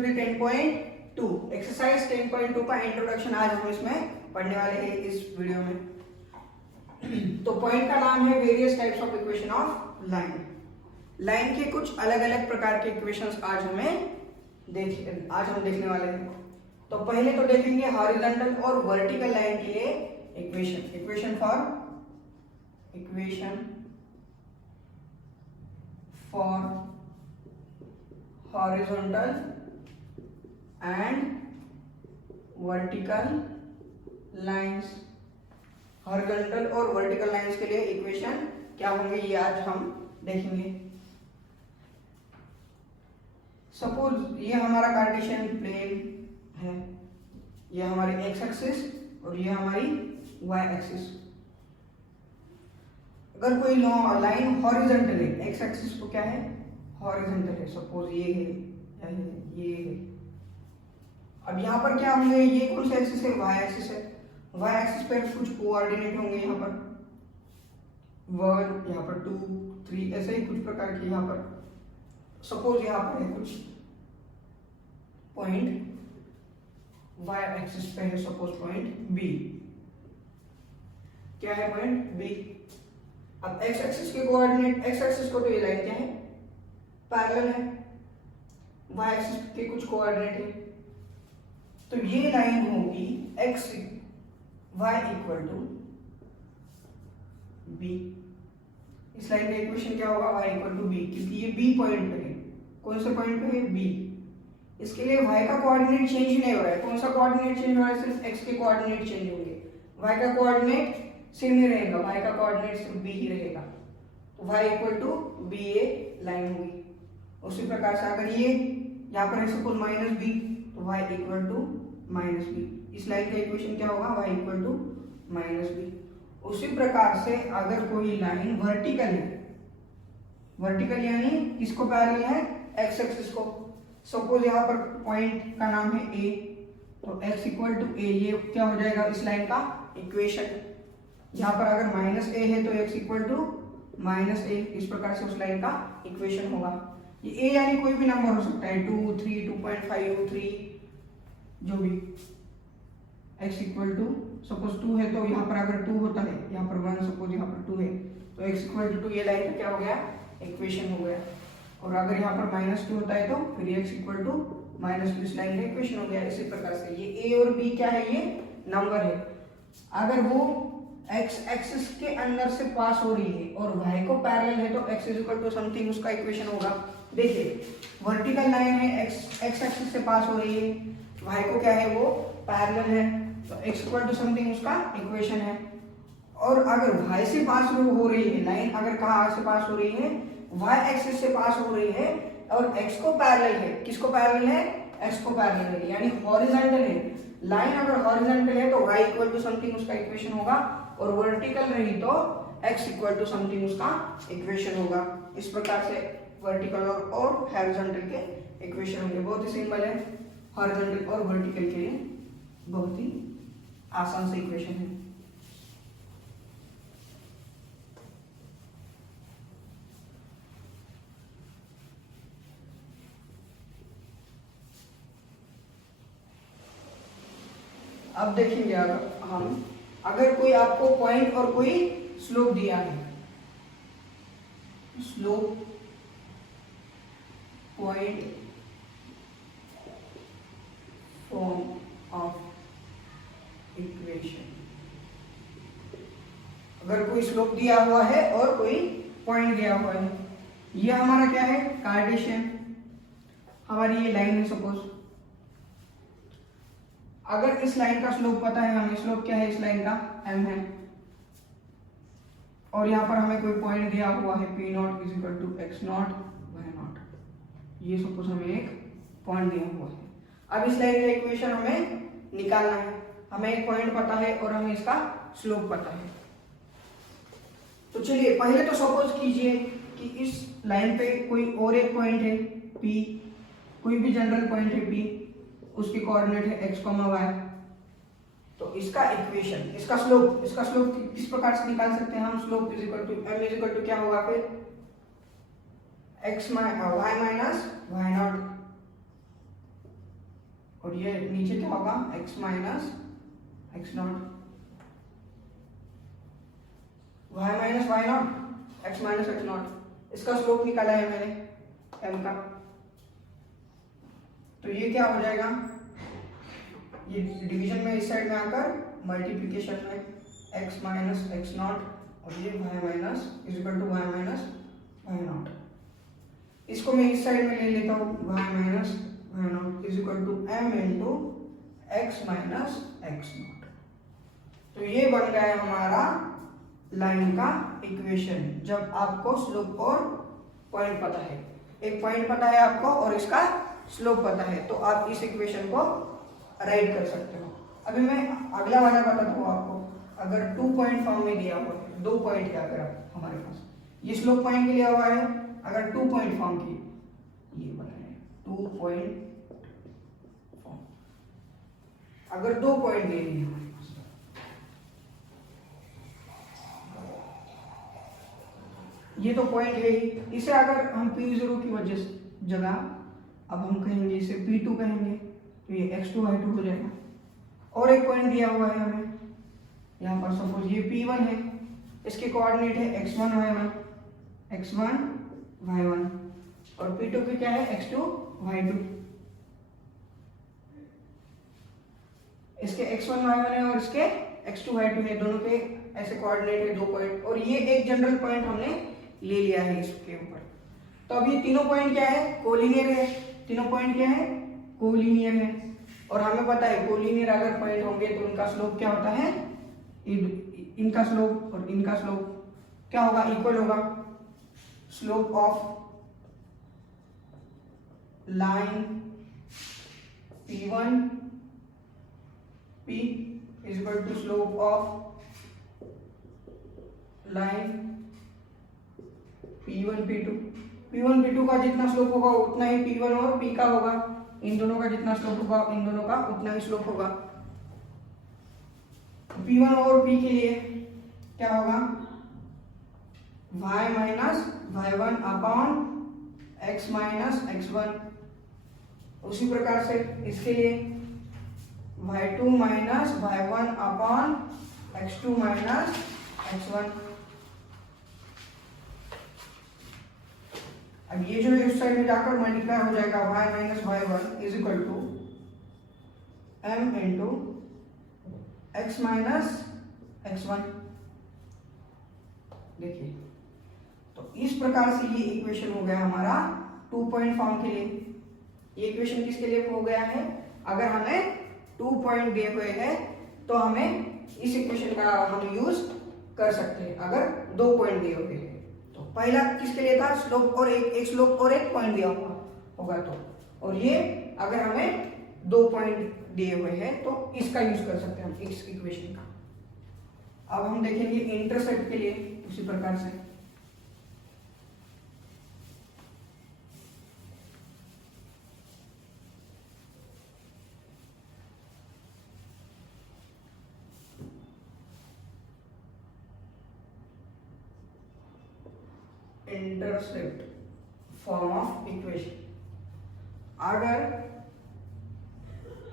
To the 10.2 exercise 10.2 का introduction आज हम इसमें पढ़ने वाले हैं इस वीडियो में। तो पॉइंट का नाम है various types of equation of line. Line के कुछ अलग अलग प्रकार के इक्वेशंस आज हम देखने वाले हैं। तो पहले तो देखेंगे हॉरिजॉन्टल और वर्टिकल लाइन के लिए equation for horizontal and vertical lines. Horizontal और वर्टिकल लाइंस के लिए इक्वेशन क्या होंगे ये आज हम देखेंगे। सपोज ये हमारा कार्टेशियन प्लेन है, ये हमारी एक्स एक्सिस और ये हमारी वाई एक्सिस। अगर कोई लाइन हॉरिजॉन्टल है, एक्स एक्सिस को क्या है हॉरिजॉन्टल है, सपोज ये है या ये है। अब यहाँ पर क्या होंगे, ये कौन सा एक्सिस है, वाई एक्सिस है। वाई एक्सिस पे कुछ कोऑर्डिनेट होंगे, यहाँ पर 1, यहाँ पर 2, 3, ऐसे ही कुछ प्रकार के। यहाँ पर सपोज यहाँ पर है कुछ पॉइंट वाई एक्सिस पे है, सपोज पॉइंट बी। क्या है पॉइंट बी। अब एक्स एक्सिस के कोऑर्डिनेट, एक्स एक्सिस को तो ये लाइन क्या है पैरेलल है, वाई एक्सिस के कुछ कोऑर्डिनेट है, तो ये लाइन होगी X Y equal to B. इस लाइन का इक्वेशन क्या होगा, वाई इक्वल टू बी, क्योंकि ये बी पॉइंट पे है। कौन से पॉइंट पे है, बी। इसके लिए वाई का कोऑर्डिनेट चेंज नहीं हो रहा है। कौन सा कोऑर्डिनेट चेंज हो रहा है, सिर्फ एक्स के कोऑर्डिनेट चेंज होंगे। वाई का कोऑर्डिनेट सेम ही रहेगा, वाई का कोऑर्डिनेट सिर्फ बी ही रहेगा। तो वाई इक्वल टू बी ये लाइन होगी। उसी प्रकार से अगर ये यहाँ पर है सपोज माइनस बी, तो Y equal to minus B. इस लाइन का इक्वेशन क्या होगा, Y equal to minus B. उसी प्रकार से अगर कोई लाइन वर्टिकल है, वर्टिकल यानी किसको पैरेलल है, एक्स एक्सिस को। सपोज यहाँ पर पॉइंट का नाम है ए, तो x इक्वल टू ए, ये क्या हो जाएगा इस लाइन का इक्वेशन। यहाँ पर अगर माइनस ए है तो x इक्वल टू माइनस ए, इस प्रकार से उस लाइन का इक्वेशन होगा। ये a यानी कोई भी नंबर हो सकता है, 2, 3, 2.5, 3, जो भी। x इक्वल टू सपोज 2 है तो यहाँ पर अगर 2 होता है, यहाँ पर 1, सपोज यहाँ पर 2 है, तो x इक्वल टू 2 ये लाइन का क्या हो गया, इक्वेशन हो गया। और अगर यहाँ पर -2 होता है तो फिर x इक्वल टू -2 इस लाइन का इक्वेशन हो गया। इसी प्रकार से ये a और b क्या है, ये नंबर है। अगर वो x एक्सिस के अंदर से पास हो रही है और y को पैरेलल है तो x is equal to something उसका इक्वेशन होगा। देखिए वर्टिकल लाइन है, x एक्सिस से पास हो रही है, y को क्या है वो पैरेलल है, तो x इक्वल टू समथिंग उसका इक्वेशन है। और अगर y से पास हो रही है लाइन, अगर कहाँ से पास हो रही है, y एक्सिस से पास हो रही है और x को पैरेलल है, किसको पैरेलल है, x को पैरेलल है, यानी हॉरिजॉन्टल है। लाइन अगर हॉरिजॉन्टल है तो y इक्वल टू समथिंग उसका इक्वेशन होगा, और वर्टिकल रही तो x इक्वल टू समथिंग उसका इक्वेशन होगा। इस प्रकार से वर्टिकल और हॉरिजॉन्टल के इक्वेशन होंगे। बहुत ही सिंपल है, हॉरिजॉन्टल और वर्टिकल के लिए बहुत ही आसान से इक्वेशन है। अब देखेंगे अगर कोई आपको पॉइंट और कोई स्लोप दिया है, slope point form of equation. अगर कोई स्लोप दिया हुआ है और कोई पॉइंट दिया हुआ है, ये हमारा क्या है, कार्टेशियन। हमारी ये लाइन है सपोज। अगर इस लाइन का स्लोप पता है हमें, स्लोप क्या है इस लाइन का, m है, और यहाँ पर हमें कोई पॉइंट दिया हुआ है P0 is equal to x0 y0, ये सपोज हमें एक पॉइंट दिया हुआ है। अब इस लाइन का इक्वेशन हमें निकालना है। हमें एक पॉइंट पता है और हमें इसका स्लोप पता है। तो चलिए पहले तो सपोज कीजिए कि इस लाइन पे कोई और एक पॉइंट है P, कोई भी जनरल पॉइंट है P, उसकी कोऑर्डिनेट है x, y। तो इसका इक्वेशन, इसका स्लोप किस प्रकार से निकाल सकते हैं हम, slope is equal to m is equal to क्या होगा फिर, y माइनस y0। और ये नीचे क्या होगा, x minus x naught, y minus Y naught, x minus x naught. इसका स्लोप निकाला है मैंने m का, तो ये क्या हो जाएगा, ये डिवीजन में इस साइड में आकर मल्टीप्लिकेशन में x माइनस एक्स नॉट और ये y minus is equal to Y minus Y naught. इसको मैं इस साइड में ले लेता हूँ, y minus Y naught is equal to m into x minus x naught. तो ये बन गया है हमारा लाइन का इक्वेशन, जब आपको स्लोप और पॉइंट पता है। एक पॉइंट पता है आपको और इसका स्लोप पता है, तो आप इस इक्वेशन को राइट कर सकते हो। अभी मैं अगला वाला बताता हूँ आपको। अगर 2 पॉइंट फॉर्म में दिया हुआ है, 2 पॉइंट क्या अगर हमारे पास ये स्लोप पॉइंट के लिया हुआ है, अगर 2 पॉइंट फॉर्म की ये बनाए 2 पॉइंट फॉर्म, अगर 2 पॉइंट दे दिए हमारे पास, ये तो पॉइंट है ही। इसे अगर हम P0 की वजह से जगह अब हम कहेंगे इसे P2 कहेंगे, तो ये x2 y2 हो जाएगा। और एक पॉइंट दिया हुआ है हमें यहाँ पर, सपोज ये P1 है, इसके कोऑर्डिनेट है x1 y1, x1 y1, और P2 की क्या है x2 y2। इसके x1 y1 है और इसके x2 y2 है, दोनों के ऐसे कोऑर्डिनेट है 2 पॉइंट, और ये एक जनरल पॉइंट हमने ले लिया है इसके ऊपर। तो अब ये तीनों पॉइंट क्या है, कोलिनियर है। तीनों पॉइंट क्या है, कोलिनियर है। और हमें पता है कोलिनियर अगर पॉइंट होंगे तो उनका स्लोप क्या होता है, इनका स्लोप और इनका स्लोप क्या होगा, इक्वल होगा। Slope of line P1 P is equal to slope of line P1 P2। P1 P2 का जितना स्लोप होगा उतना ही P1 और P का होगा। इन दोनों का जितना स्लोप होगा इन दोनों का उतना ही स्लोप होगा। P1 और P के लिए क्या होगा, y minus y1 upon x minus x1। उसी प्रकार से इसके लिए y2 minus y1 upon x2 minus x1। अब ये जो है उस साइड में जाकर मल्टीप्लाई हो जाएगा, y minus y1 is equal to m into x minus x1। देखिए, तो इस प्रकार से ये इक्वेशन हो गया हमारा 2 पॉइंट फॉर्म के लिए। ये इक्वेशन किसके लिए हो गया है, अगर हमें 2 पॉइंट दिए हुए हैं तो हमें इस इक्वेशन का हम यूज कर सकते हैं। अगर 2 पॉइंट दिए हुए हैं तो पहला किसके लिए था, स्लोप और एक स्लोप और एक पॉइंट दिया हुआ होगा तो, और ये अगर हमें 2 पॉइंट दिए हुए हैं तो इसका यूज कर सकते हैं हम इस इक्वेशन का। अब हम देखेंगे इंटरसेप्ट के लिए उसी प्रकार से। इंटरसेप्ट फॉर्म ऑफ इक्वेशन, अगर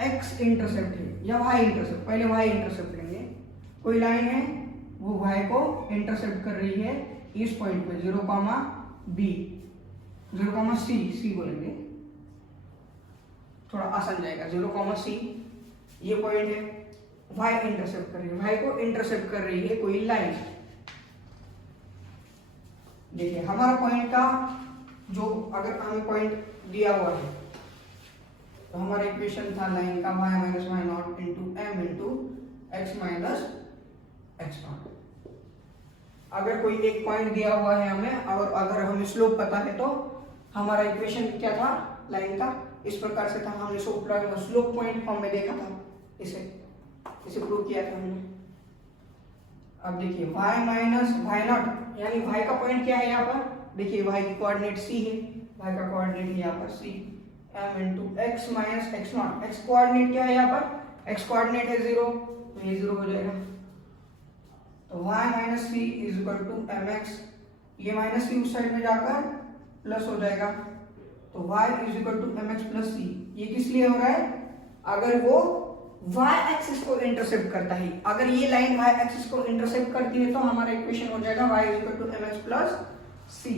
x इंटरसेप्ट है या y इंटरसेप्ट, पहले y इंटरसेप्ट लेंगे। कोई लाइन है वो y को इंटरसेप्ट कर रही है इस पॉइंट पे 0, b 0, c बोलेंगे, थोड़ा आसान जाएगा। 0, c ये पॉइंट है, y इंटरसेप्ट कर रही है, y को इंटरसेप्ट कर रही है कोई लाइन। देखिए हमारा पॉइंट का जो अगर हमें पॉइंट दिया हुआ है तो हमारा इक्वेशन था लाइन का y minus Y naught into m into x minus x naught. अगर कोई एक पॉइंट दिया हुआ है हमें और अगर हमें स्लोप पता है तो हमारा इक्वेशन क्या था लाइन का, इस प्रकार से था। हमने स्लोप पॉइंट फॉर्म में देखा था, इसे प्रूव किया था हमने। अब देखिए y माइनस वाई नॉट यानी y का पॉइंट क्या है यहाँ पर, देखिए y की कोऑर्डिनेट c है, y का कोऑर्डिनेट है यहाँ पर c, m into x minus x not. x coordinate क्या है यहाँ पर, x कोऑर्डिनेट है 0, तो ये 0 हो जाएगा। तो y minus c is equal to mx, ये माइनस c उस साइड में जाकर प्लस हो जाएगा, तो y is equal to mx plus c। ये किस लिए हो रहा है, अगर वो y एक्सिस को इंटरसेप्ट करता है। अगर ये लाइन y एक्सिस को इंटरसेप्ट करती है तो हमारा इक्वेशन हो जाएगा y equal to mx plus c।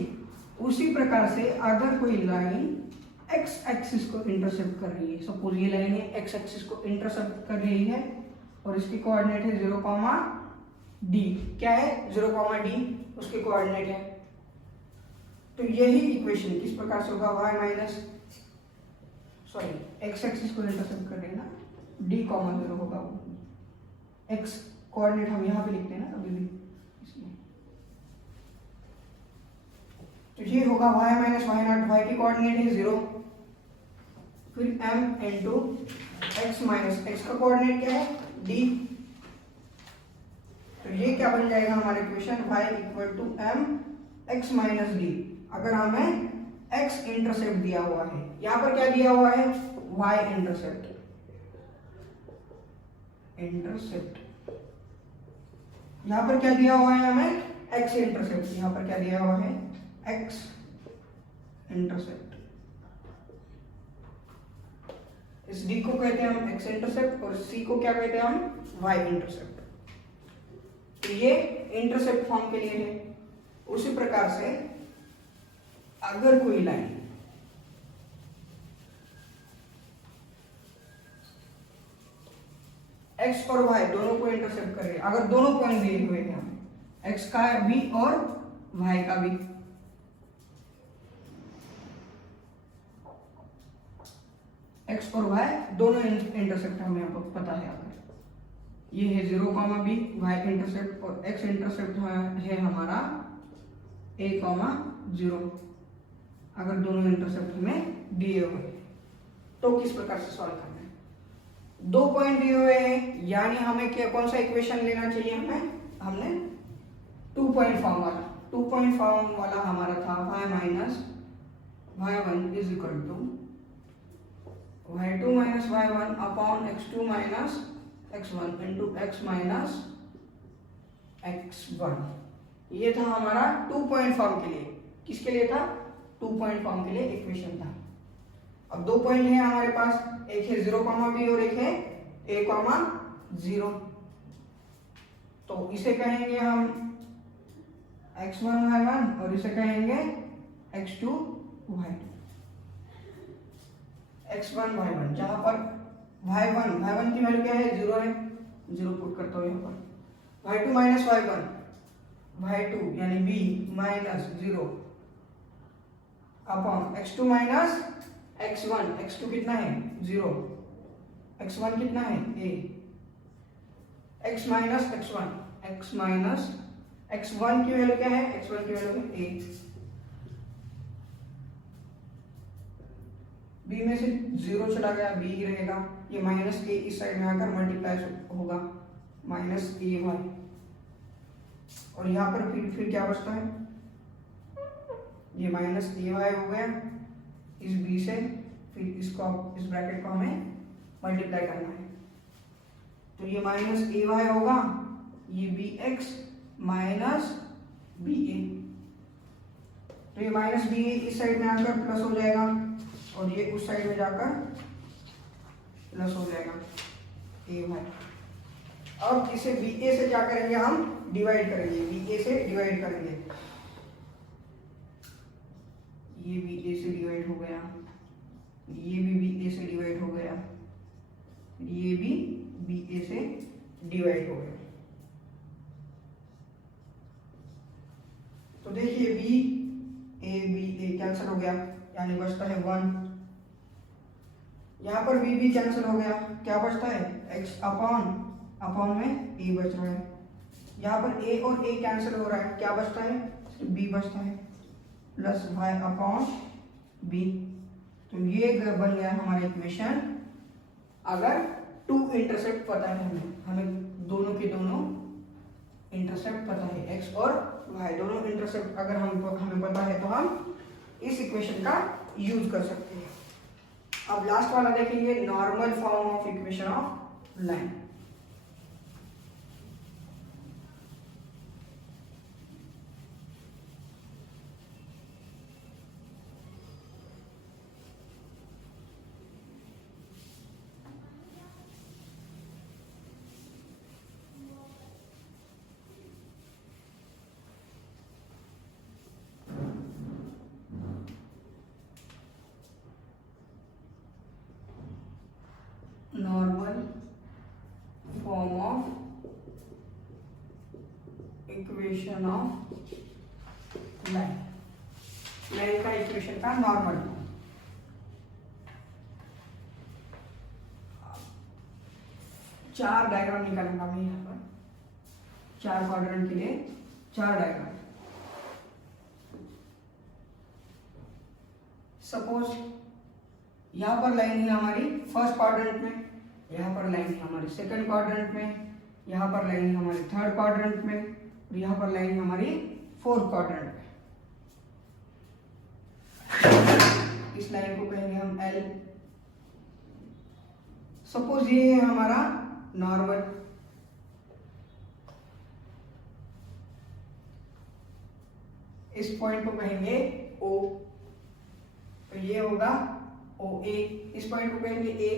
उसी प्रकार से अगर कोई लाइन x एक्सिस को इंटरसेप्ट कर रही है, सपोज ये लाइन है x एक्सिस को इंटरसेप्ट कर रही है और इसकी कोऑर्डिनेट है 0, d। क्या है 0, d उसके कोऑर्डिनेट है। तो यही इक्वेशन किस प्रकार से होगा, y माइनस x एक्सिस को इंटरसेप्ट कर रही है ना, d, 0 होगा वो। x कोऑर्डिनेट हम यहाँ पे लिखते हैं ना अभी भी इसमें, तो ये होगा y minus y naught, y की कोऑर्डिनेट है 0, फिर m into x minus x का कोऑर्डिनेट क्या है d। तो ये क्या बन जाएगा हमारा equation, y equal to m x minus d। अगर हमें x इंटरसेप्ट दिया हुआ है, यहां पर क्या दिया हुआ है y इंटरसेप्ट, यहां पर क्या दिया हुआ है हमें x इंटरसेप्ट, यहां पर क्या दिया हुआ है x इंटरसेप्ट। इस d को कहते हैं हम x इंटरसेप्ट और c को क्या कहते हैं हम y इंटरसेप्ट। तो ये इंटरसेप्ट फॉर्म के लिए है। उसी प्रकार से अगर कोई लाइन x और y दोनों को इंटरसेप्ट कर रही है, अगर दोनों पॉइंट दिए हुए हैं x का भी और y का भी, x और y दोनों इंटरसेप्ट हमें यहाँ पर पता है। अगर ये है 0, b y इंटरसेप्ट और x इंटरसेप्ट है हमारा a, 0। अगर दोनों इंटरसेप्ट हमें दिए हुए तो किस प्रकार से सॉल्व करना है, दो पॉइंट दिए हुए हैं, यानी हमें क्या कौन सा इक्वेशन लेना चाहिए, हमने 2 पॉइंट फॉर्म वाला, 2 पॉइंट फॉर्म वाला हमारा था y minus y1 is equal to y2 minus y1 upon x2 minus x1 into x minus x1। ये था हमारा 2 पॉइंट फॉर्म के लिए। किसके लिए था, 2 पॉइंट फॉर्म के लिए इक्वेशन था। अब 2 पॉइंट है हमारे पास, एक है 0, b और एक है a, 0। तो इसे कहेंगे हम x1 y1 और इसे कहेंगे x2 y2। x1 y1 जहां पर y1 की वैल्यू क्या है 0 है, 0 पुट करता हूं यहाँ पर। y2 माइनस y1, y2 यानी b minus 0 upon x2 minus x1, x2 कितना है 0, x1 कितना है a, x minus x1, x minus x1 की वैल्यू क्या है, x1 की वैल्यू है a। b में से 0 चला गया, b ही रहेगा, ये माइनस a इस साइड में आकर मल्टीप्लाई होगा माइनस a y, और यहाँ पर फिर क्या बचता है, ये माइनस a y हो गया इस b से, फिर इसको इस ब्रैकेट को हमें मल्टीप्लाई करना है, तो ये माइनस a y होगा, ये bx माइनस ba, तो ये माइनस ba इस साइड में आकर प्लस हो जाएगा और ये उस साइड में जाकर प्लस हो जाएगा a y। अब इसे ba से क्या करेंगे, हम डिवाइड करेंगे, ba से डिवाइड करेंगे, ये ba से डिवाइड हो गया, ये भी ba से डिवाइड हो गया, ये भी ba से डिवाइड हो गया। तो देखिए ba कैंसिल हो गया, यानी बचता है 1। यहाँ पर b कैंसिल हो गया, क्या बचता है x अपॉन में a बच रहा है। यहाँ पर a और a कैंसिल हो रहा है, क्या बचता है b बचता है प्लस y अपॉन b। तो ये बन गया हमारा इक्वेशन। अगर 2 इंटरसेप्ट पता है हमें दोनों के दोनों इंटरसेप्ट पता है, x और y दोनों इंटरसेप्ट अगर हमें पता है तो हम इस इक्वेशन का यूज कर सकते हैं। अब लास्ट वाला देखेंगे, normal form of equation of line. Equation of line, line का इक्वेशन का नॉर्मल फॉर्म। चार डायग्राम निकालूंगा मैं यहाँ पर, चार क्वाड्रेंट के लिए चार डायग्राम। सपोज यहाँ पर लाइन है हमारी फर्स्ट क्वाड्रेंट में, यहाँ पर लाइन है हमारी सेकंड क्वाड्रेंट में, यहाँ पर लाइन है हमारी थर्ड क्वाड्रेंट में, और यहाँ पर लाइन है हमारी फोर्थ क्वाड्रेंट में। इस लाइन को कहेंगे हम एल। सपोज ये है हमारा नॉर्मल, इस पॉइंट को कहेंगे ओ, तो ये होगा ओ ए, इस पॉइंट को कहेंगे ए,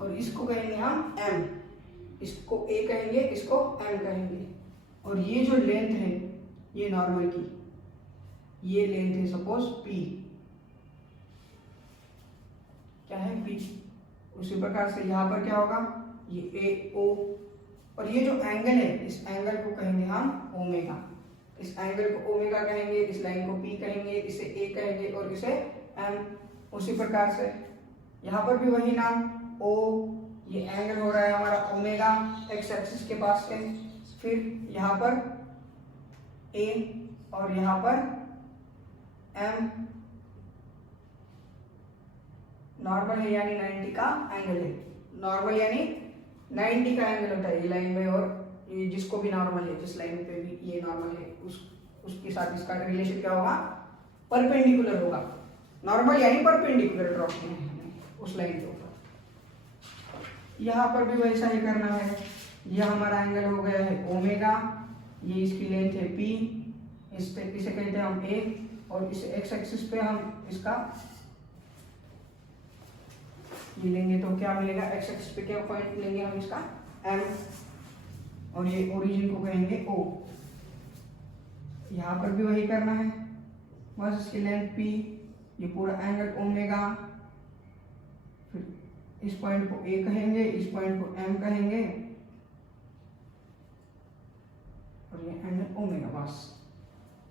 और इसको कहेंगे हम एम, इसको ए कहेंगे, इसको एम कहेंगे। और ये जो लेंथ है ये नॉर्मल की, ये लेंथ है सपोज पी, क्या है पी। उसी प्रकार से यहाँ पर क्या होगा, ये ए ओ, और ये जो एंगल है इस एंगल को कहेंगे हम ओमेगा, इस एंगल को ओमेगा कहेंगे, इस लाइन को पी कहेंगे, इसे ए कहेंगे और इसे एम। उसी प्रकार से यहाँ पर भी वही नाम ओ, ये एंगल हो रहा है हमारा ओमेगा एक्स एक्सिस के पास से, फिर यहाँ पर ए और यहाँ पर एम। नॉर्मल है यानी 90 का एंगल है, नॉर्मल यानी 90 का एंगल होता है ये लाइन में, और ये जिसको भी नॉर्मल है, जिस लाइन पे भी ये नॉर्मल है उसके साथ इसका रिलेशन क्या होगा, परपेंडिकुलर होगा। नॉर्मल यानी परपेंडिकुलर ड्रॉ किए हैं हमने उस लाइन के ऊपर। यहाँ पर भी वैसा ही करना है। यह हमारा एंगल हो गया है ओमेगा, ये इसकी लेंथ है पी, इसे कहते हैं हम ए, और इस एक्स एक्सिस पे हम इसका ये लेंगे तो क्या मिलेगा, एक्स एक्सिस पे क्या पॉइंट लेंगे हम इसका एम, और ये ओरिजिन को कहेंगे ओ। यहाँ पर भी वही करना है, बस इसकी लेंथ पी, ये पूरा एंगल ओमेगा, फिर इस पॉइंट को ए कहेंगे, इस पॉइंट को एम कहेंगे, और ये एंगल ओमेगा। बस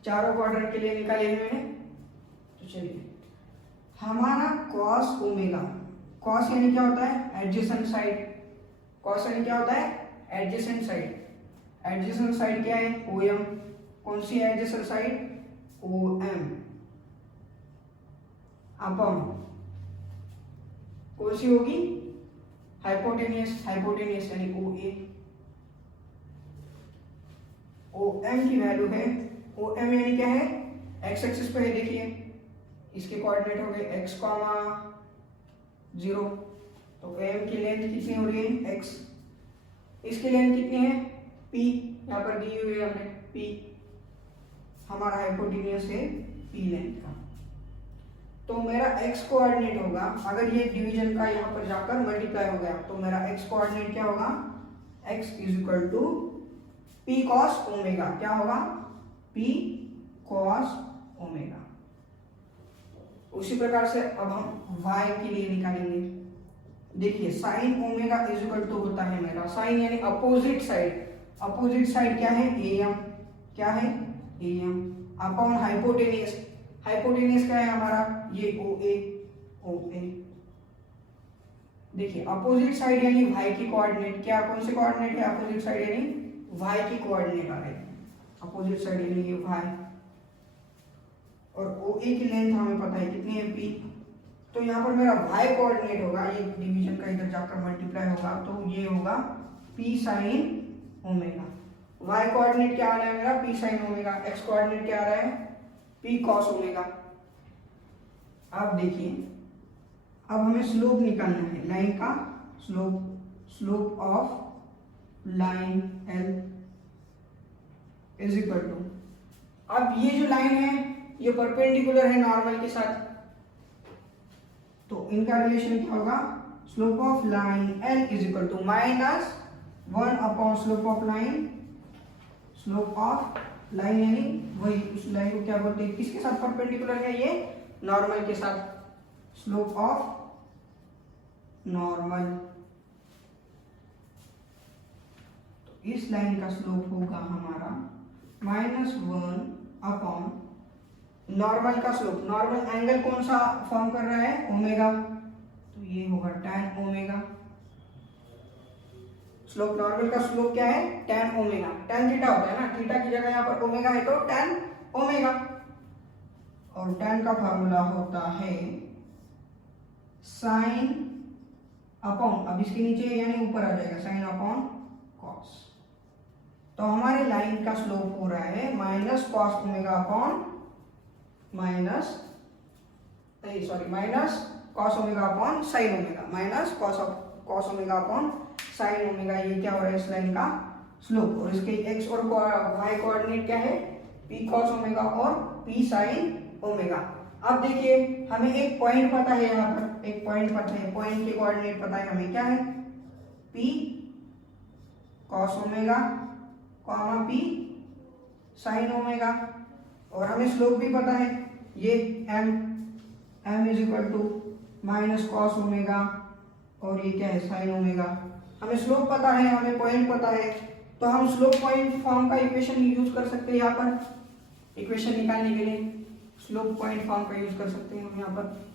चारों क्वाड्रेंट के लिए निकाले हैं मैंने। तो चलिए, हमारा कॉस ओमेगा, कॉस यानी क्या होता है, एडजेसेंट साइड। कॉस यानी क्या होता है, एडजेसेंट साइड। एडजेसेंट साइड क्या है, ओ एम। कौन सी adjacent side, O M. Upon कौन सी होगी, हाइपोटेनियस, हाइपोटेनियस यानी ओ ए। ओ एम की वैल्यू है, ओ एम यानी क्या है, एक्स एक्सिस पे है, देखिए इसके कोऑर्डिनेट हो गए एक्स कॉमा 0, तो एम की लेंथ कितनी हो रही है, एक्स। इसकी लेंथ कितनी है, पी, यहाँ पर दी हुई है हमने पी, हमारा हाइपोटेनियस है पी लेंथ का। तो मेरा एक्स कोऑर्डिनेट होगा, अगर ये डिवीजन का यहाँ पर जाकर मल्टीप्लाई हो गया तो मेरा एक्स कोऑर्डिनेट क्या होगा, X is equal to P cos omega. क्या होगा, पी कॉस ओमेगा। उसी प्रकार से अब हम y के लिए निकालेंगे। देखिए sine omega is equal to होता है मेरा, साइन यानी अपोजिट साइड। अपोजिट साइड क्या है, ए एम। क्या है, A M upon hypotenuse. Hypotenuse क्या है हमारा, ये ओ ए, ओ ए। देखिए अपोजिट साइड यानी y की कोऑर्डिनेट, क्या कौन से कोऑर्डिनेट है, अपोजिट साइड यानी y की कोऑर्डिनेट आ रही है, अपोजिट साइड यानी ये y। और ओ ए की लेंथ हमें पता है कितनी है, पी। तो यहाँ पर मेरा y कोऑर्डिनेट होगा, ये डिवीजन का इधर जाकर मल्टीप्लाई होगा, तो ये होगा p sine omega. y coordinate क्या आ रहा है मेरा, p sine omega. x coordinate क्या आ रहा है, p कॉस ओमेगा। अब देखिए, अब हमें स्लोप निकालना है लाइन का, slope, slope of line l is equal to, अब ये जो लाइन है ये परपेंडिकुलर है नॉर्मल के साथ, तो इनका रिलेशन क्या होगा, slope of line l is equal to minus 1 upon slope of line. Slope of line यानी वही उस लाइन को क्या बोलते हैं, किसके साथ परपेंडिकुलर है, ये नॉर्मल के साथ। स्लोप ऑफ नॉर्मल इस लाइन का स्लोप होगा हमारा -1 अपॉन नॉर्मल का स्लोप। नॉर्मल एंगल कौन सा फॉर्म कर रहा है? ओमेगा, तो ये होगा tan ओमेगा। स्लोप नॉर्मल का स्लोप क्या है? tan omega. tan थीटा होता है ना, थीटा की जगह यहाँ पर ओमेगा है तो tan ओमेगा। और tan का फार्मूला होता है साइन अपॉन, अब इसके नीचे यानी ऊपर आ जाएगा साइन अपॉन कॉस। तो हमारे लाइन का स्लोप हो रहा है minus cos omega upon minus cos omega upon sine omega, minus cos omega upon sine omega. ये क्या हो रहा है? इस लाइन का स्लोप। और इसके एक्स और वाई कोऑर्डिनेट क्या है? पी कॉस ओमेगा और पी साइन ओमेगा। अब देखिए हमें एक पॉइंट पता है, यहाँ पर एक पॉइंट पता है, पॉइंट के कोऑर्डिनेट पता है हमें, क्या है? P cos omega comma p sine omega. और हमें स्लोप भी पता है, ये m is equal to minus cos omega और ये क्या है? Sine omega. हमें स्लोप पता है, हमें पॉइंट पता है, तो हम स्लोप पॉइंट फॉर्म का इक्वेशन यूज कर सकते हैं। यहाँ पर इक्वेशन निकालने के लिए स्लोप पॉइंट फॉर्म का यूज कर सकते हैं हम यहाँ पर।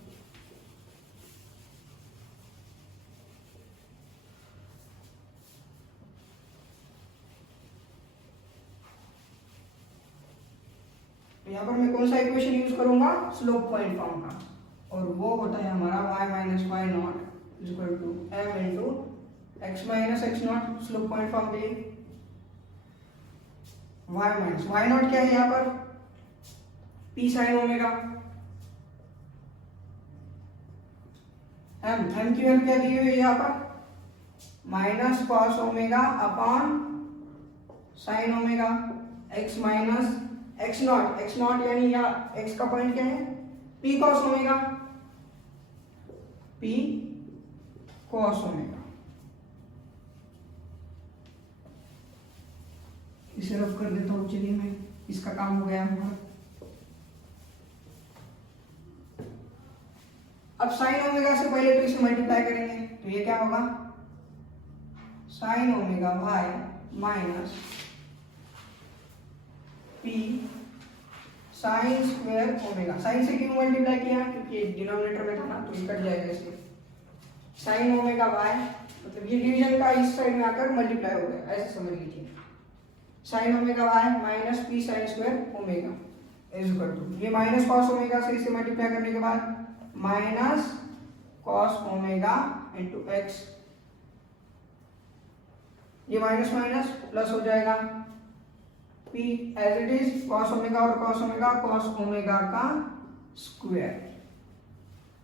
यहाँ पर मैं कौन सा इक्वेशन यूज करूंगा? स्लोप पॉइंट फॉर्म का, और वो होता है हमारा y minus Y naught is equal to m into x minus x naught. Slope point form के लिए y माइनस वाई नॉट क्या है यहाँ पर? p sine omega. m की वैल्यू क्या दी हुई है यहाँ पर? Minus cos omega upon sine omega, x minus x not यानी या x का पॉइंट क्या है? p cos omega, p cos omega. इसे रफ कर देता हूं, चलिए मैं, इसका काम हो गया हमारा। अब साइन ओमेगा से पहले तो इसे मल्टीप्लाई करेंगे, तो ये क्या होगा? Sine omega y minus p sine square omega. Sine से क्यों मल्टीप्लाई किया? क्योंकि डिनोमिनेटर में था ना, तो ये कट जाएगा इसलिए। साइन ओमेगा वाई मतलब ये डिवीजन का इस साइड में आकर मल्टीप्लाई हो गया, ऐसे समझ लीजिए। Sine omega y minus p sine square omega is equal to, ये माइनस कॉस ओमेगा से इसे मल्टीप्लाई करने के बाद minus cos omega into x, ये माइनस माइनस प्लस हो जाएगा, p as it is cos omega और कॉस ओमेगा का स्क्वायर।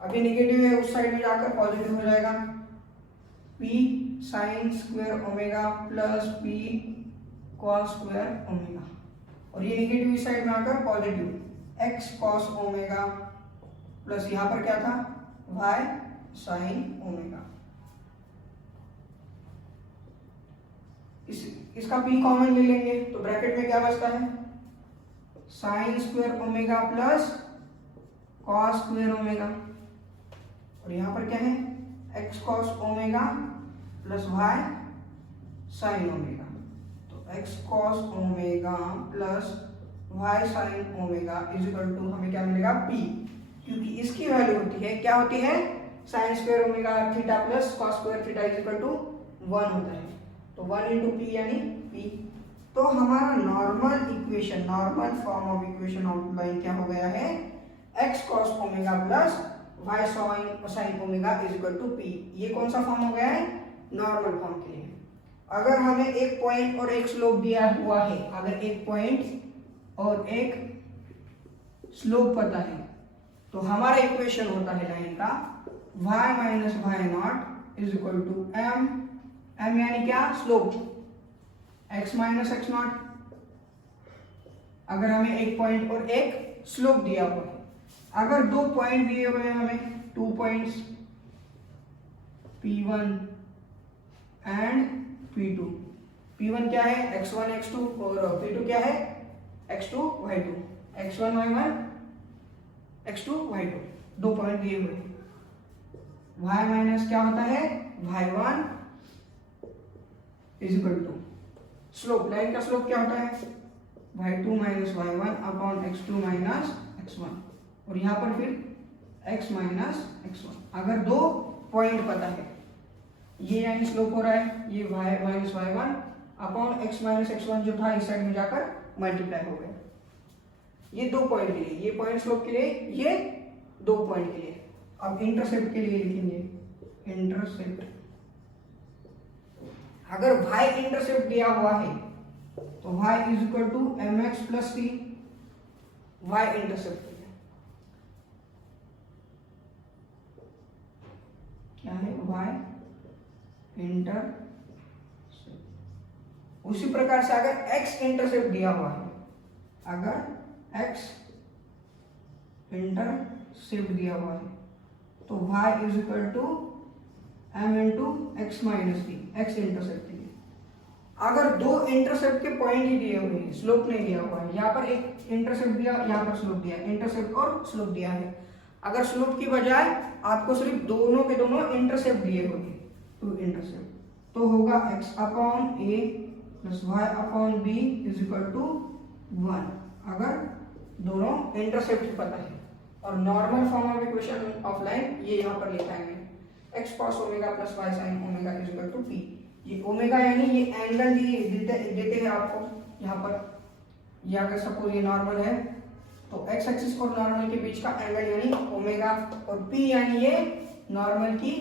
अब ये निगेटिव है, उस साइड में जाकर पॉजिटिव हो जाएगा, p sign square omega plus p cos square omega. और ये निगेटिव इस साइड में आकर positive, x cos omega plus यहाँ पर क्या था? y sine omega. इसका p कॉमन ले लेंगे तो ब्रैकेट में क्या बचता है? Sine square omega plus cos square omega, और यहाँ पर क्या है? x cos omega plus y sine omega. तो x cos omega plus y sine omega is equal to हमें क्या मिलेगा? p, क्योंकि इसकी वैल्यू होती है, क्या होती है? Sine square omega theta plus cos square theta is equal to 1 होता है। तो 1 इंटू पी यानी p। तो हमारा normal equation, normal form of equation of line क्या हो गया है? x cos omega plus y sine omega is equal to p। ये कौन सा फॉर्म हो गया है? नॉर्मल फॉर्म के लिए। अगर हमें एक पॉइंट और एक स्लोप दिया हुआ है, अगर एक पॉइंट और एक स्लोप पता है, तो हमारा इक्वेशन होता है लाइन का y minus Y naught is equal to m यानी क्या? Slope, x minus x naught. अगर हमें एक पॉइंट और एक स्लोप दिया हुआ है, अगर दो पॉइंट दिए हुए हैं हमें, 2 points P1 and P2। P1 क्या है? x1 x2 और P2 क्या है? x2 y2, x1 y1 x2 y2, दो पॉइंट दिए हुए। y माइनस क्या होता है? y1 is equal to slope, line का स्लोप क्या होता है y2 minus y1 upon x2 minus x1, और यहाँ पर फिर x माइनस x1। अगर दो पॉइंट पता है, ये यानी स्लोप हो रहा है ये y minus y1 upon x minus x1 जो था इस साइड में जाकर मल्टीप्लाई हो गया, ये दो पॉइंट के लिए, ये पॉइंट स्लोप के लिए, ये दो पॉइंट के लिए। अब इंटरसेप्ट के लिए लिखेंगे इंटरसेप्ट। अगर y इंटरसेप्ट दिया हुआ है तो y is equal to mx plus c, y intercept क्या है y इंटरसेप्ट। उसी प्रकार से अगर x इंटरसेप्ट दिया हुआ है, अगर x इंटरसेप्ट दिया हुआ है तो y is equal to m into x minus d, x intercept के लिए। अगर दो इंटरसेप्ट के पॉइंट ही दिए हुए हैं, स्लोप नहीं दिया हुआ है, यहाँ पर एक इंटरसेप्ट दिया, यहाँ पर स्लोप दिया, इंटरसेप्ट और स्लोप दिया है। अगर स्लोप की बजाय आपको सिर्फ दोनों के दोनों इंटरसेप्ट दिए होंगे, टू इंटरसेप्ट, तो होगा x upon a plus y upon b is equal to 1, अगर दोनों इंटरसेप्ट पता है। और normal form of equation of line ये यहाँ पर लिखाएंगे x cos omega plus y sin omega is equal to p। ये ओमेगा यानी ये एंगल देते हैं आपको यहाँ पर, ये अगर सपोज ये नॉर्मल है तो x एक्सिस और नॉर्मल के बीच का एंगल यानी ओमेगा, और p यानी ये नॉर्मल की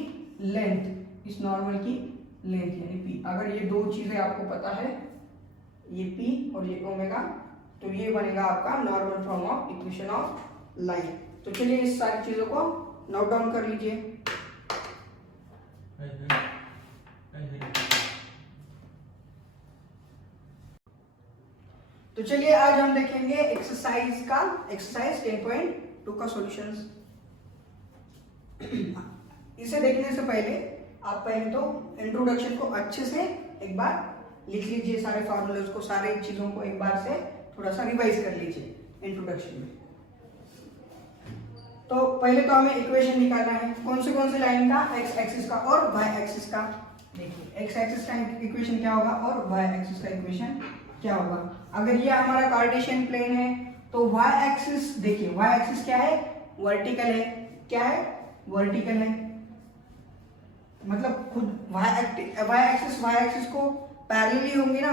लेंथ, इस नॉर्मल की लेंथ यानी p। अगर ये दो चीजें आपको पता है, ये p और ये ओमेगा, तो ये बनेगा आपका normal form of equation of line. तो चलिए इस सारी चीजों को नोट डाउन कर लीजिए। तो चलिए आज हम देखेंगे एक्सरसाइज 10.2 का सॉल्यूशंस। इसे देखने से पहले आप पहले तो इंट्रोडक्शन को अच्छे से एक बार लिख लीजिए, सारे फार्मूलाज को, सारी चीजों को एक बार से थोड़ा सा रिवाइज कर लीजिए इंट्रोडक्शन में। तो पहले तो हमें इक्वेशन निकालना है, कौन सी लाइन का, एक्स एक्सिस का और वाई एक्सिस का। देखिए एक्स एक्सिस का इक्वेशन क्या होगा और वाई एक्सिस का इक्वेशन क्या होगा। अगर ये हमारा कार्टेशियन प्लेन है तो वाई एक्सिस, देखिए वाई एक्सिस क्या है, वर्टिकल है, क्या है, वर्टिकल है, मतलब खुद वाई एक्सिस को पैरेलली होंगी ना,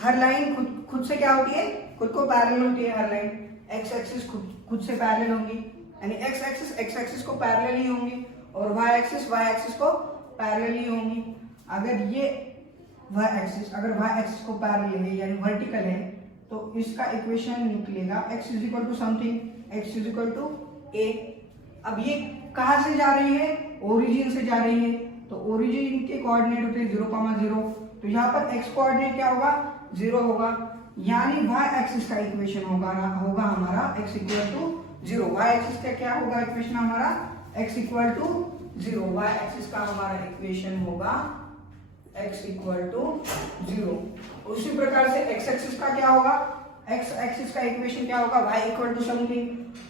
हर लाइन खुद से क्या होती है, खुद को पैरेलल होती है हर लाइन। एक्स एक्सिस खुद से पैरेलल होंगी, यानी एक्स एक्सिस को पैरेलल ही होंगी, और वाई एक्सिस को पैरेलल ही होंगी। अगर ये वाई एक्सिस को पैरेलल है यानी वर्टिकल है, तो इसका इक्वेशन निकलेगा x is equal to something, x is equal to a। अब ये कहाँ से जा रही है, ओरिजिन से जा रही है, तो ओरिजिन के कोऑर्डिनेट होते हैं 0,0, तो यहाँ पर x कोऑर्डिनेट क्या होगा, 0 होगा, यानी y एक्सिस का इक्वेशन होगा हमारा x equal to 0। y axis का क्या होगा इक्वेशन हमारा, x equal to 0। y axis का हमारा इक्वेशन होगा x इक्वल टू 0। उसी प्रकार से x एक्सिस का क्या होगा, x एक्सिस का इक्वेशन क्या होगा, y इक्वल टू समथिंग,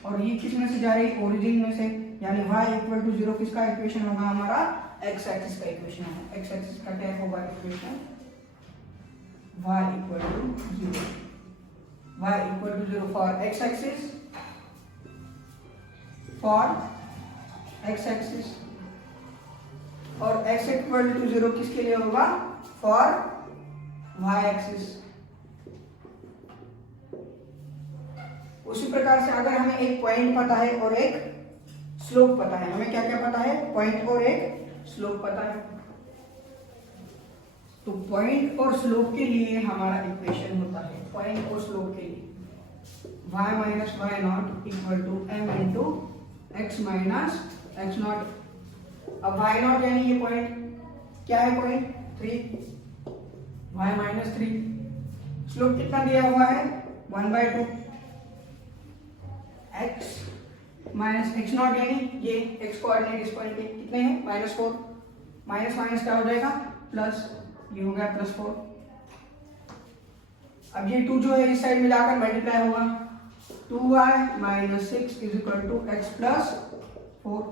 और ये किस में से जा रही है, ओरिजिन में से, यानी y इक्वल टू 0 किसका इक्वेशन होगा हमारा, x एक्सिस का इक्वेशन है। x एक्सिस का क्या होगा equation, y equal to 0, y equal to 0 for x axis, for x axis, और x इक्वल टू 0 किसके लिए होगा, फॉर y एक्सिस। उसी प्रकार से अगर हमें एक पॉइंट पता है और एक स्लोप पता है, हमें क्या क्या पता है, पॉइंट और एक स्लोप पता है, तो पॉइंट और स्लोप के लिए हमारा इक्वेशन होता है, पॉइंट और स्लोप के लिए y minus Y naught equal to m into x minus x naught. अब y नॉट यानी ये पॉइंट क्या है, पॉइंट 3, y माइनस 3, स्लोप कितना दिया हुआ है 1/2, x माइनस एक्स नॉट यानी ये x कोऑर्डिनेट इस पॉइंट के कितने हैं, -4, माइनस माइनस क्या हो जाएगा प्लस, ये हो गया +4। अब ये 2 जो है इस साइड में जाकर मल्टीप्लाई होगा, 2y minus 6 is equal to x plus 4।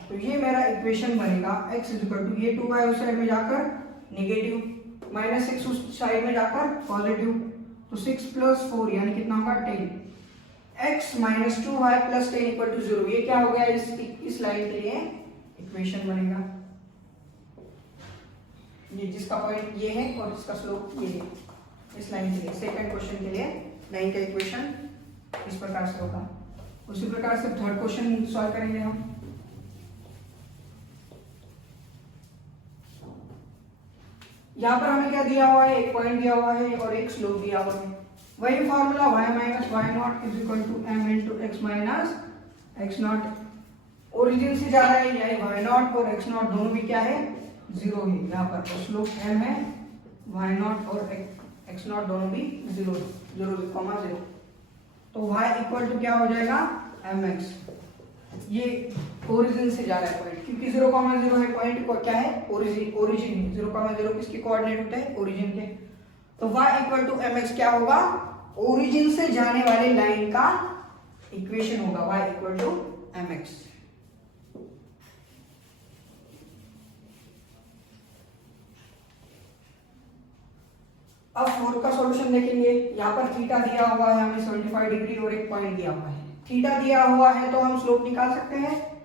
तो ये मेरा इक्वेशन बनेगा x इज इक्वल टू, ये 2y उस साइड में जाकर नेगेटिव, -6 उस साइड में जाकर पॉजिटिव, तो 6 + 4 यानी कितना होगा 10। x - 2y + 10 = 0। ये क्या हो गया, इस लाइन के लिए इक्वेशन बनेगा। ये जिसका पॉइंट ये है और इसका स्लोप ये है, इस लाइन के लिए सेकंड क्वेश्चन के लिए लाइन का इक्वेशन इस प्रकार से होगा। उसी प्रकार से थर्ड क्वेश्चन सॉल्व करेंगे हम। यहाँ पर हमें क्या दिया हुआ है, एक पॉइंट दिया हुआ है और एक स्लोप दिया हुआ है। वही formula y - y0 = m × x - x0। Origin से जा रहा है, यानी y0 और x0 दोनों भी क्या है, 0 है। यहाँ पर स्लोप m है, y0 और x0 दोनों भी 0 है, 0,0। तो y = क्या हो जाएगा, mx। ये ओरिजिन से जा रहा है पॉइंट, क्योंकि 0,0 है, पॉइंट को क्या है, ओरिजिन है। 0,0 किसके कोऑर्डिनेट होते हैं, ओरिजिन के। तो y = mx क्या होगा, ओरिजिन से जाने वाले लाइन का इक्वेशन होगा, y = mx। अब 4 का सॉल्यूशन देखेंगे। यहाँ पर थीटा दिया हुआ है हमें 75 डिग्री और एक पॉइंट दिया हुआ है। थीटा दिया हुआ है तो हम स्लोप निकाल सकते हैं।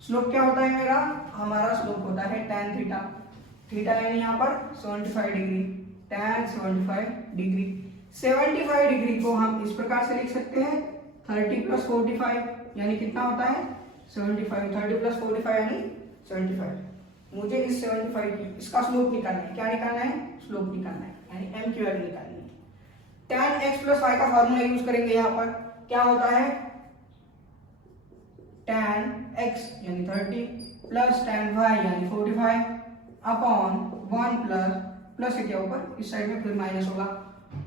स्लोप क्या होता है मेरा, हमारा स्लोप होता है tan थीटा। थीटा यानी यहाँ पर 75 डिग्री, tan 75 डिग्री। 75 डिग्री को हम इस प्रकार से लिख सकते हैं 30 + 45 यानी कितना होता है 75। 30 + 45 यानी 75। मुझे इस 75 की इसका स्लोप निकालना है। क्या निकालना है, स्लोप निकालना है, यानी m की वैल्यू निकालनी है। tan x + y का फॉर्मूला यूज करेंगे। यहाँ पर क्या होता है, tan x यानी 30 + tan y यानी 45 अपॉन 1 प्लस है क्या ऊपर, इस साइड में फिर माइनस होगा,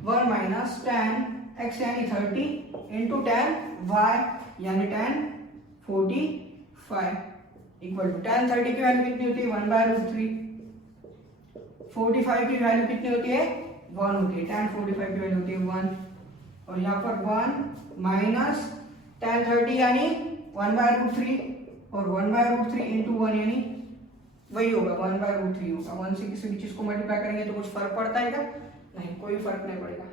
1 - tan x यानी 30 इंटू tan y यानी tan 45 इक्वल टू tan 30 की वैल्यू कितनी होती है, 1/√3। 45 की वैल्यू कितनी होती है, 1 होती है। tan 45 की वैल्यू होती है 1, और यहाँ पर 1 माइनस tan 30 यानी 1/√3 और 1/√3 इंटू 1 यानी वही होगा 1/√3 होगा। 1 से किसी भी चीज को मल्टीप्लाई करेंगे तो कुछ फर्क पड़ता है क्या, नहीं, कोई फर्क नहीं पड़ेगा।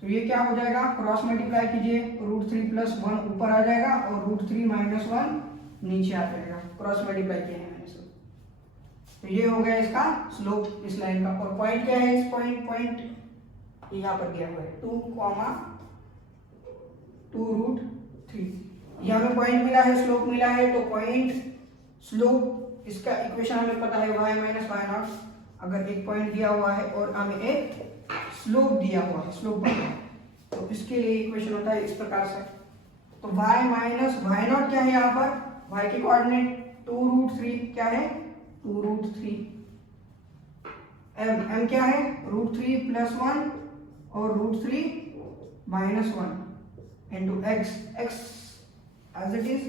तो ये क्या हो जाएगा, क्रॉस मल्टीप्लाई कीजिए, √3 + 1 ऊपर आ जाएगा और √3 - 1 नीचे आ जाएगा। क्रॉस मल्टीप्लाई किया है मैंने सब। तो ये हो गया इसका स्लोप इस लाइन का। और पॉइंट क्या है, इस पॉइंट यहाँ पर दिया हुआ है 2,2√3। यहाँ में पॉइंट मिला है, स्लोप मिला है, तो पॉइंट स्लोप इसका इक्वेशन हमें पता है y - y0। अगर एक पॉइंट दिया हुआ है और हमें एक स्लोप दिया हुआ है, स्लोप पता है, तो इसके लिए इक्वेशन होता है इस प्रकार से। तो y - y0 क्या है, यहाँ पर y की कोऑर्डिनेट 2√3 क्या है, 2√3। m क्या है, √3 + 1 और √3 - 1 into x as it is.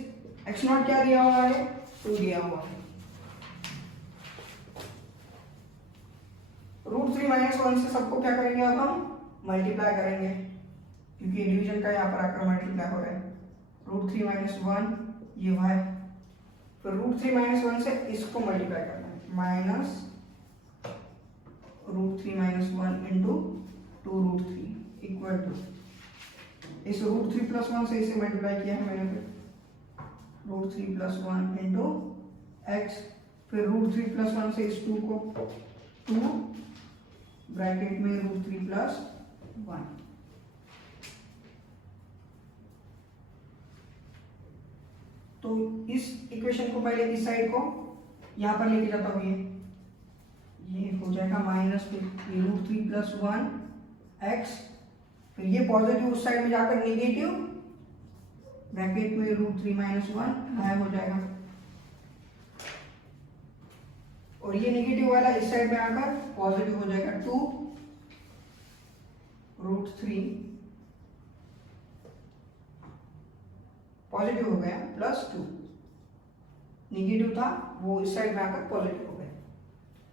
x0 क्या दिया हुआ है, 2 दिया हुआ है। √3 - 1 से सबको क्या करेंगे, अब हम मल्टीप्लाई करेंगे, क्योंकि डिवीजन का यहाँ पर आकर मल्टीप्लाई हो रहा है। √3 - 1 ये y, फिर √3 - 1 से इसको मल्टीप्लाई करना है, माइनस √3 - 1 इंटू 2√3 इक्वल टू, इस √3 + 1 से इसे मल्टीप्लाई किया है मैंने, फिर √3 + 1 इंटू x, फिर √3 + 1 से इस 2 को 2 ब्रैकेट में √3 + 1। तो इस इक्वेशन को पहले इस साइड को यहाँ पर लेके जाता हूँ, ये हो जाएगा माइनस, फिर √3 + 1 x, फिर ये पॉजिटिव उस साइड में जाकर नेगेटिव, ब्रैकेट में √3 - 1 गायब हो जाएगा, और ये नेगेटिव वाला इस साइड में आकर पॉजिटिव हो जाएगा 2√3 पॉजिटिव हो गया +2, नेगेटिव था वो इस साइड में आकर पॉजिटिव हो गया।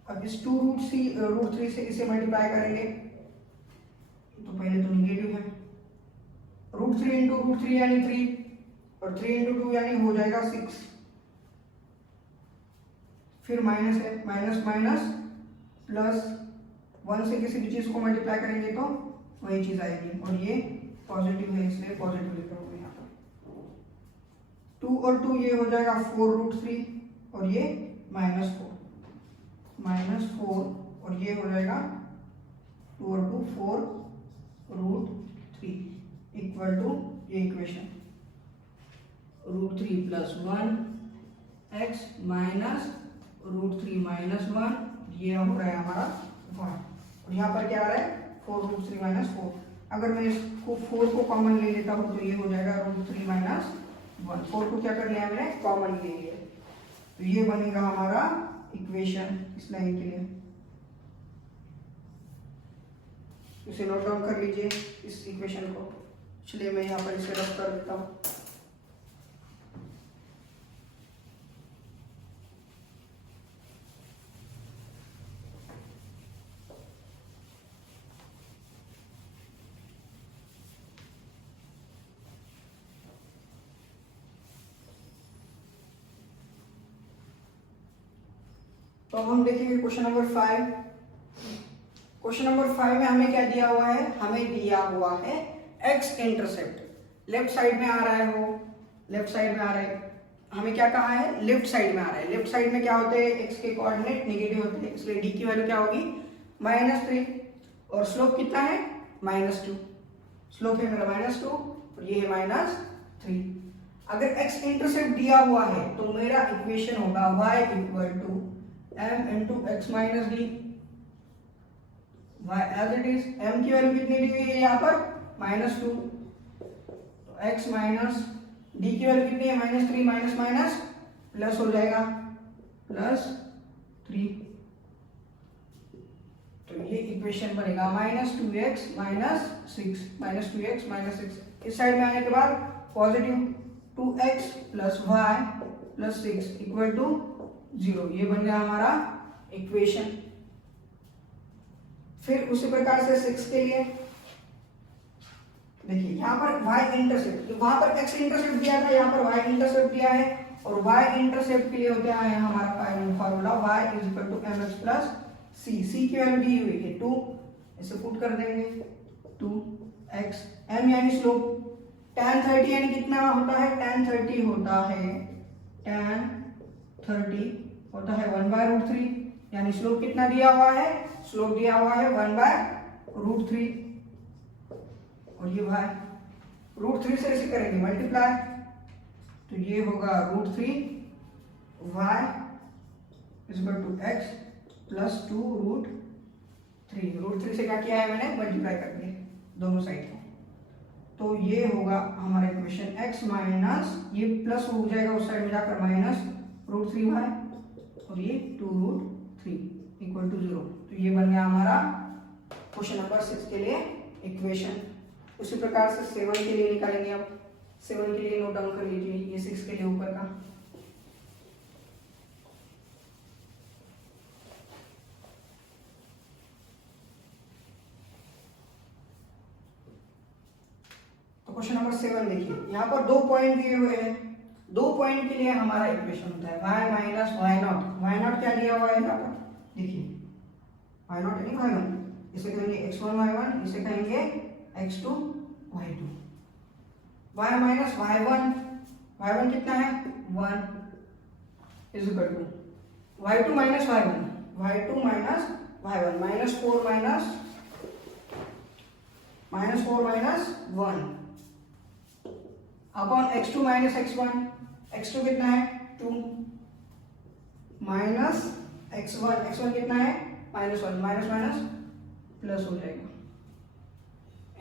अब इस 2√3 से इसे मल्टीप्लाई करेंगे, तो पहले तो नेगेटिव है, √3 इंटू √3 यानी 3 और 3 इंटू 2 यानी हो जाएगा 6, फिर माइनस है, माइनस माइनस प्लस 1 से किसी भी चीज को मल्टीप्लाई करेंगे तो वही चीज आएगी, और ये पॉजिटिव है इसलिए पॉजिटिव लिखा होगा यहाँ पर। 2 और 2 ये हो जाएगा 4√3 और ये -4 और ये हो जाएगा 2 और 2 4√3 इक्वल टू ये इक्वेशन √3 + 1 x माइनस √3 - 1, ये हो रहा है हमारा 1, और यहाँ पर क्या आ रहा है 4√3 - 4। अगर मैं इसको 4 को कॉमन ले लेता हूँ तो ये हो जाएगा √3 - 1। 4 को क्या कर लिया मैंने कॉमन ले लिया, तो ये बनेगा हमारा इक्वेशन इस लाइन के लिए। इसे नोट डाउन कर लीजिए इस इक्वेशन को। चलिए मैं यहाँ पर इसे रफ कर देता हूँ। तो अब हम देखेंगे क्वेश्चन नंबर 5। क्वेश्चन नंबर 5 में हमें क्या दिया हुआ है, हमें दिया हुआ है एक्स इंटरसेप्ट लेफ्ट साइड में आ रहा है, वो लेफ्ट साइड में आ रहा है। हमें क्या कहा है, लेफ्ट साइड में आ रहा है। लेफ्ट साइड में क्या होते हैं, एक्स के कोऑर्डिनेट नेगेटिव होते हैं, इसलिए डी की वैल्यू क्या होगी -3, और स्लोप कितना है -2। स्लोप है मेरा -2 और ये है -3। अगर एक्स इंटरसेप्ट दिया हुआ है तो मेरा इक्वेशन होगा y = m × x - d, y as it is. m की वैल्यू कितनी दी हुई है यहाँ पर -2, तो x माइनस d की वैल्यू कितनी है -3 माइनस माइनस प्लस हो जाएगा +3, तो ये इक्वेशन बनेगा -2x - 6 -2x - 6। इस साइड में आने के बाद पॉजिटिव 2x + y + 6 = 0, ये बन गया हमारा इक्वेशन। फिर उसी प्रकार से 6 के लिए देखिए, यहाँ पर y इंटरसेप्ट, तो वहां पर x इंटरसेप्ट दिया था, यहाँ पर y इंटरसेप्ट दिया है, और y इंटरसेप्ट के लिए होता है हमारा formula y = mx + c। c की वैल्यू दी हुई है 2, इसे पुट कर देंगे 2x। m यानी स्लोप, tan 30 यानी कितना होता है, tan 30 होता है 1/√3, यानी स्लोप कितना दिया हुआ है, स्लोप दिया हुआ है 1/√3, और ये y √3 से इसे करेंगे मल्टीप्लाई, तो ये होगा √3 y = x + 2√3। √3 से क्या किया है मैंने, मल्टीप्लाई कर दिया दोनों साइड को, तो ये होगा हमारा इक्वेशन x माइनस, ये प्लस हो जाएगा उस साइड में जाकर -√3y, और ये 2√3 = 0। तो ये बन गया हमारा क्वेश्चन नंबर 6 के लिए इक्वेशन। उसी प्रकार से 7 के लिए निकालेंगे। अब 7 के लिए नोट डाउन कर लीजिए, ये 6 के लिए ऊपर का। तो क्वेश्चन नंबर 7 देखिए, यहाँ पर 2 पॉइंट दिए हुए हैं। 2 पॉइंट के लिए हमारा इक्वेशन होता है y - y0। y0 क्या दिया हुआ है यहाँ पर, देखिए y0 यानी y1, इसे कहेंगे x1 y1, इसे कहेंगे x2 y2। y - y1, y1 कितना है 1 = y2 - y1, y2 - y1 -4 - 1 upon x2 - x1। x2 कितना है 2 माइनस x1, x1 कितना है -1, माइनस माइनस प्लस हो जाएगा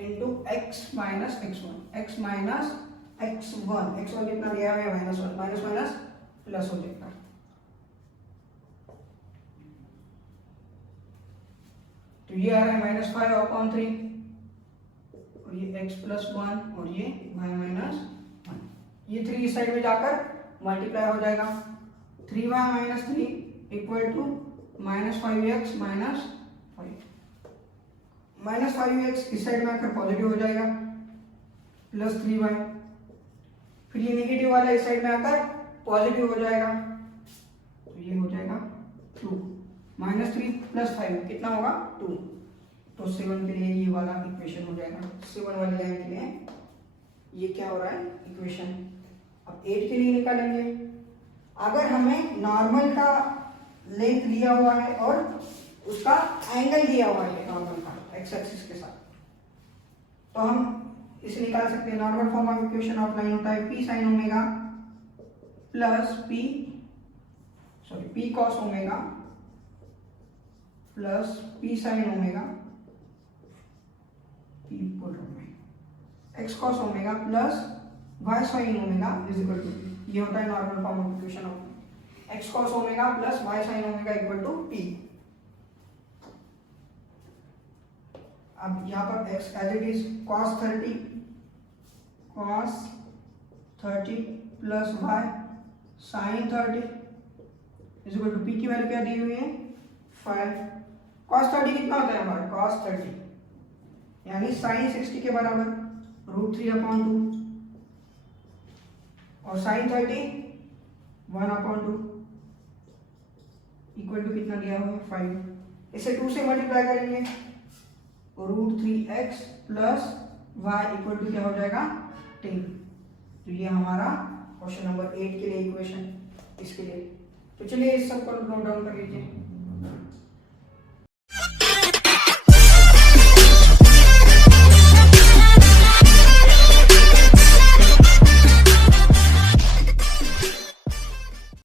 into x minus x1, x minus x1, x1 कितना दिया है -1, माइनस माइनस प्लस हो जाएगा। तो ये आ रहा है -5/3, और ये x + 1, और ये y - 1, ये 3 इस साइड में जाकर मल्टीप्लाई हो जाएगा। 3y - 3 = -5x - 5, -5x इस साइड में आकर पॉजिटिव हो जाएगा +3y, फिर ये नेगेटिव वाला इस साइड में आकर पॉजिटिव हो जाएगा, तो ये हो जाएगा 2। -3 + 5 कितना होगा 2। तो 7 के लिए ये वाला इक्वेशन हो जाएगा। 7 वाली लाइन के लिए ये क्या हो रहा है इक्वेशन। अब 8 के लिए निकालेंगे। अगर हमें नॉर्मल का लेंथ दिया हुआ है और उसका एंगल दिया हुआ है नॉर्मल का एक्स एक्सिस के साथ, तो हम इसे निकाल सकते हैं। Normal form of equation of line होता है p sin omega plus p cos omega plus p sin omega x cos omega plus y sin omega is equal to, ये होता है normal form of equation of x cos omega plus y sin omega equal to p। अब यहाँ पर x as it is cos 30 plus y sin 30 is equal to p की value क्या दी हुई है 5। cos 30 कितना होता है हमारा cos 30 यानी sin 60 के बराबर √3/2 और sin 30 1/2 इक्वल टू कितना दिया हुआ है 5। इसे 2 से मल्टीप्लाई करेंगे √3x plus y equal to क्या हो जाएगा 10। तो ये हमारा क्वेश्चन नंबर 8 के लिए इक्वेशन इसके लिए। तो चलिए इस सबको नोट डाउन कर लीजिए।